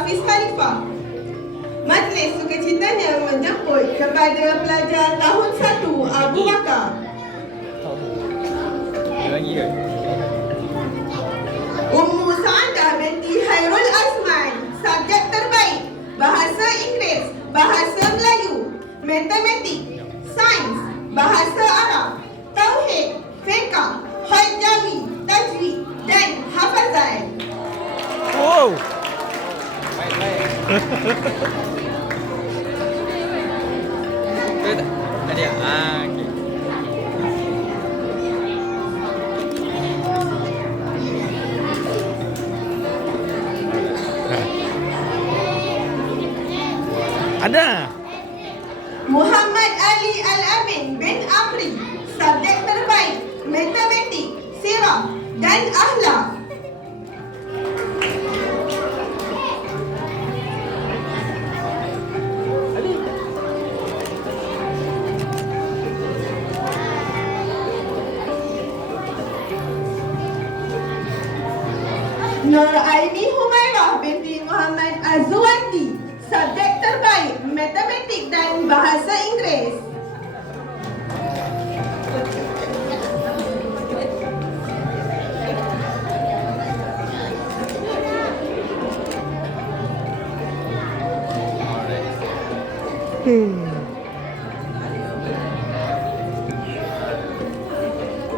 Tahfiz Khalifah. Majlis sukacitanya menjemput kepada pelajar tahun 1 Abu Bakar. Lagi ke? Ummu Saadah binti Hairul Azman. Subjek terbaik Bahasa Inggeris, Bahasa Melayu, Matematik, Sains, Bahasa Arab, Tauhid, Fiqh, Jawi, Tajwid dan Hafazan. Wow. Baik. Tadi ya? Okey. Ada. Muhammad Ali Al-Amin bin Amri. Subjek terbaik Matematik, Sirah dan Akhlak. Nur Aini Humairah binti Muhammad Azwandi. Subjek terbaik Matematik dan Bahasa Inggeris.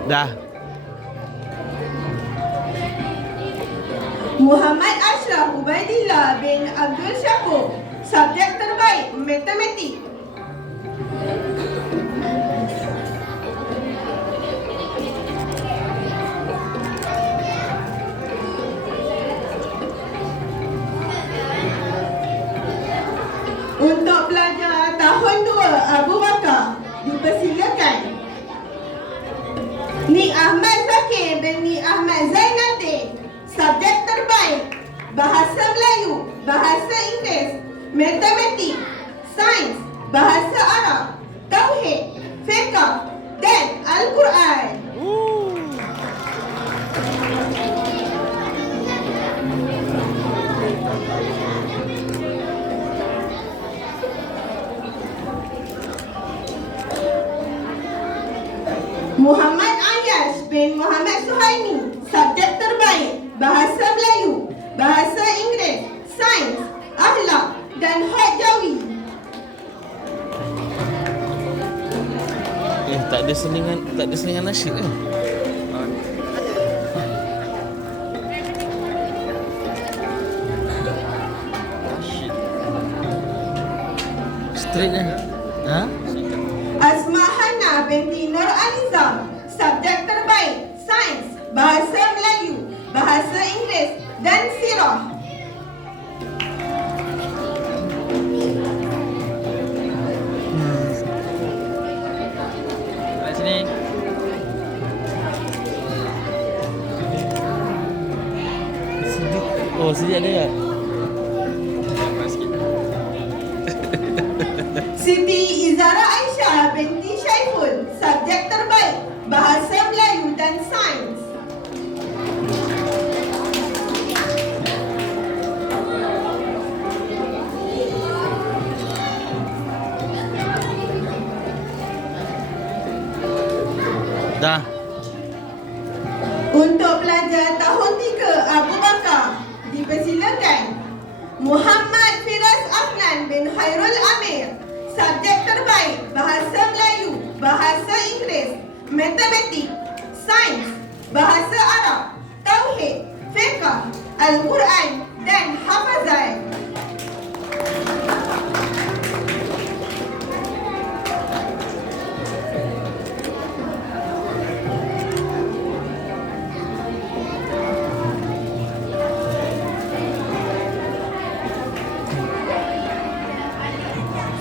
Dah. Muhammad Ashraf Ubaidillah bin Abdul Syakur. Subjek terbaik Matematik. Untuk pelajar tahun 2 Abu Bakar, dipersilakan Ni Ahmad Zakir bin Ni Ahmad Zainaldin. Subjek terbaik Bahasa Melayu, Bahasa Inggeris, Matematik, Sains, Bahasa Arab, Tauhid, Fiqh dan Al-Quran. Muhammad Ayash bin Muhammad Suhaimi. Subjek terbaik Bahasa Melayu, Bahasa Inggeris, Sains, Akhlak dan Jawi. Tak ada selingan nasyid ke? Straight je. Ha? Asma Hana binti Nur Alizam. Subjek terbaik Sains, Bahasa Melayu, Bahasa Inggeris dan Sirah. Kat sini. Sini ada tak? Nampak sikit. Siti Izara Aisyah binti Syaiful. Subjek terbaik Bahasa Melayu dan Sains. Dah. Untuk pelajar tahun 3 Abu Bakar, dipersilakan Muhammad Firas Afnan bin Khairul Amir. Subjek terbaik Bahasa Melayu, Bahasa Inggeris, Matematik, Sains, Bahasa Arab, Tauhid, Fiqh, Al-Quran dan Hafazan.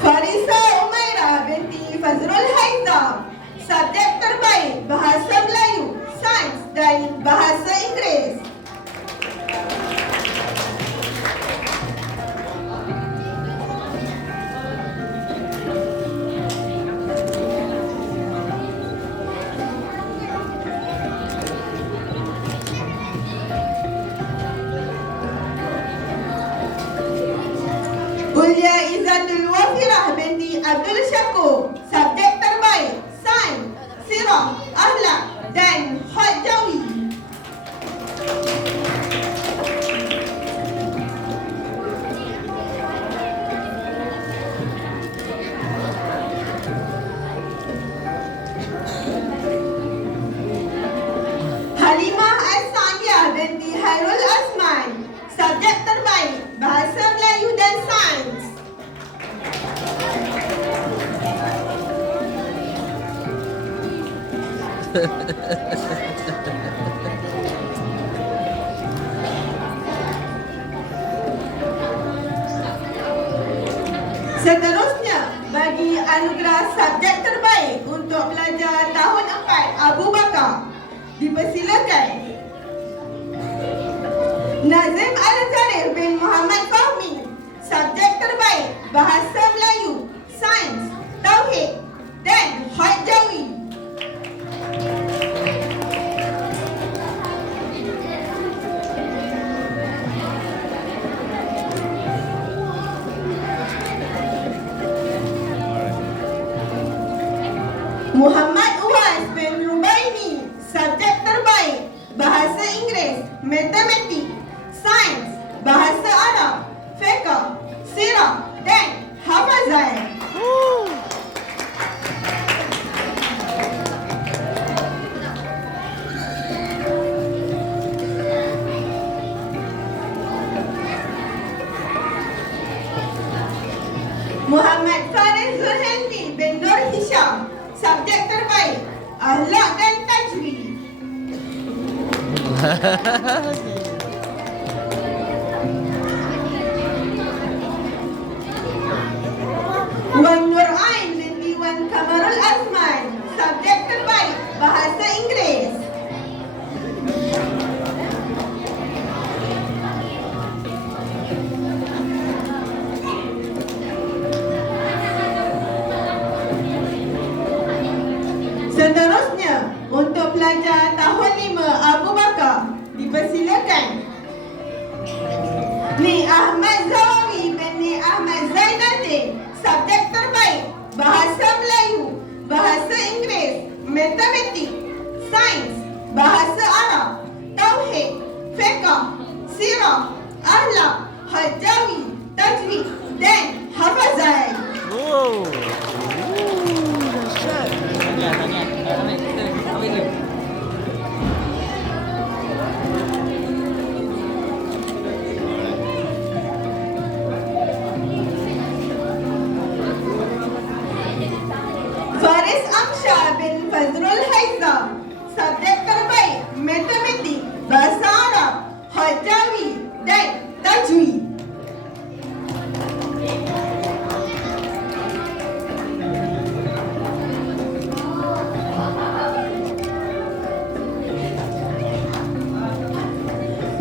Farisa Umairah binti Fazrul Haizam. Subjek terbaik Bahasa Melayu, Sains dan Bahasa Inggeris. Mulia Izzatul Wafirah binti Abdul Syakur, subjek terbaik Sains, Sirah, Akhlak dan Hak Jawi. Halimah As-Sa'diyah binti Hairul Azman, subjek terbaik Bahasa Melayu dan Sains. Seterusnya, bagi anugerah subjek terbaik untuk pelajar tahun 4 Abu Bakar, dipersilakan Nazim Al-Jarir bin Muhammad Fahmi, subjek terbaik Bahasa Melayu, Sains, Tauhid dan Hak Jawi. Muhammad Uwais bin Rubaini, subjek terbaik Bahasa Inggeris, Matematik, Sains, Bahasa Arab, Fiqh, Sirah dan Hafazan. Muhammad Faris Zulhelmi bin Nur Hisham, subjek terbaik Akhlak dan Tajwid. Wan Nur Ain binti Wan Kamarul Azman, subjek terbaik Bahasa Inggeris. Seterusnya, untuk pelajar tahun 5 Abu Bakar, dipersilakan Ni Ahmad Zawawi bin Ni Ahmad Zainuddin, subjek terbaik Bahasa Melayu, Bahasa Inggeris, Matematik, Sains, Bahasa Arab, Tauhid, Fiqh, Sirah, Akhlak, Hak Jawi, Tajwid dan Hafazan. Wow. Dahsyat. Tanya. Ambil dia. Faris Amsyah bin Fazrul Haiza, subjek terbaik Matematik, Bahasa Arab, Hak Jawi dan Tajwid.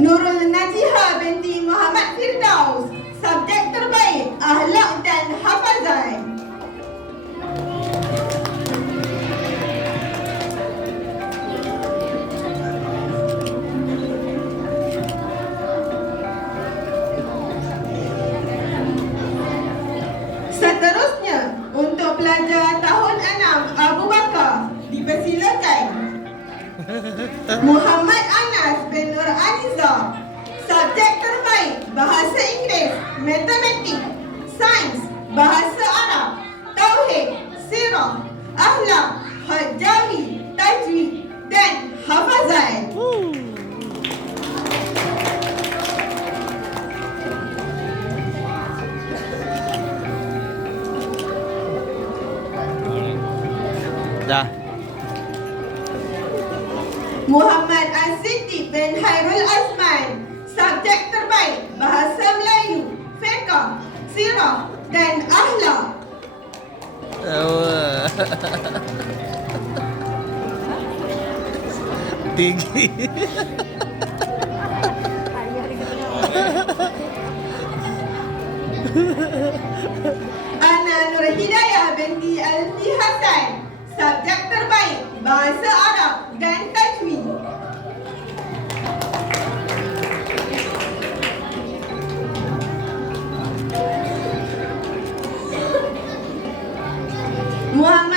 Nurul Najihah binti Muhammad Firdaus, subjek terbaik Akhlak dan Hafazan. Seterusnya, untuk pelajar tahun 6 Abu Bakar, dipersilakan Muhammad Anas bin Nur Aniza, subjek terbaik Bahasa Inggeris, Matematik, Sains, Bahasa Arab, Tauhid, Sirah, Akhlak, Hak Jawi, Tajwid dan Hafazan. Dah. Muhammad As-Siddiq bin Hairul Azman, subjek terbaik Bahasa Melayu, Fiqh, Sirah dan Akhlak. Tinggi. Ana Nur Hidayah binti Alfi Hasan, subjek terbaik Bahasa Arab dan Tajwid. Muhammad